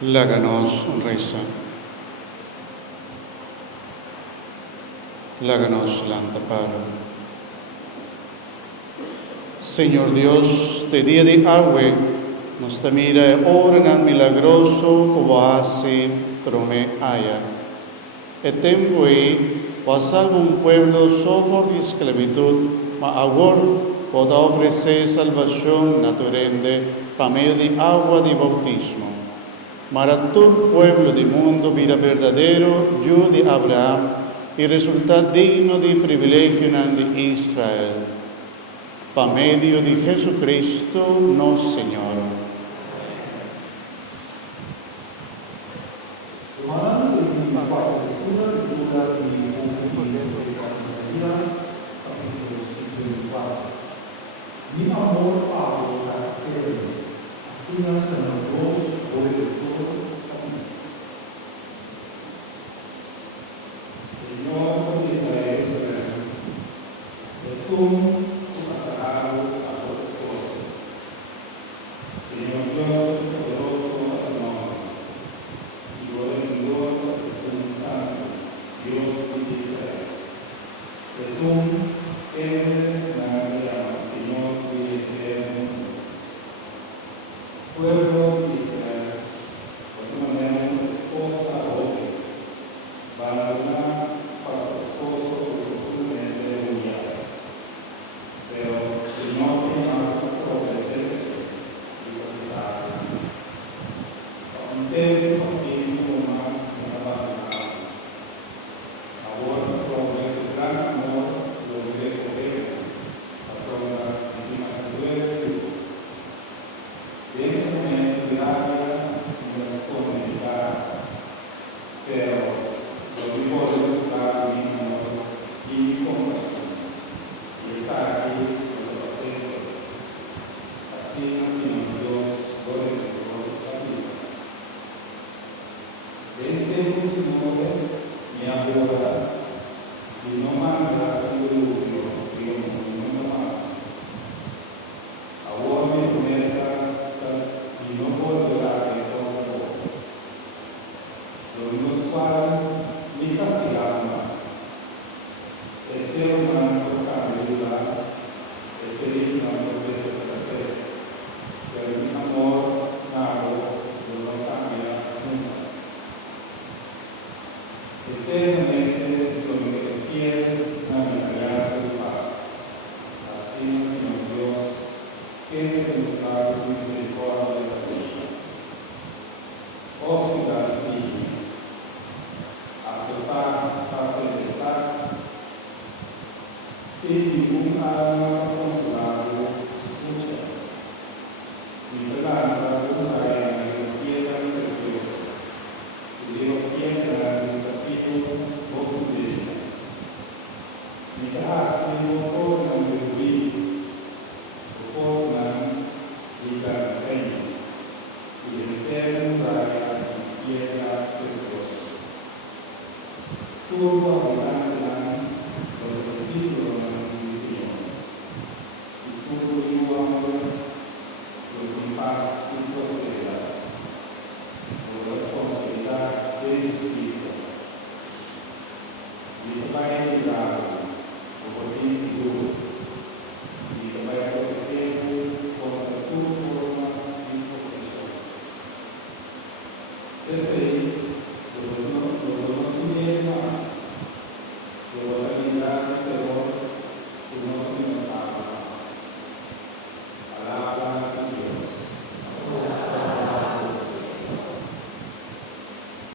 Láganos reza. Láganos l'antaparo. Señor Dios, de día de agua, nos te mira ora milagroso como hace trome haya. El tiempo va salvo un pueblo sofo de esclavitud, ma ahora puede ofrecer salvación naturende por medio de agua de bautismo. Para todo pueblo del mundo, vida verdadero, yo de Abraham, y resulta digno de privilegio de Israel. Por medio de Jesucristo, nuestro Señor.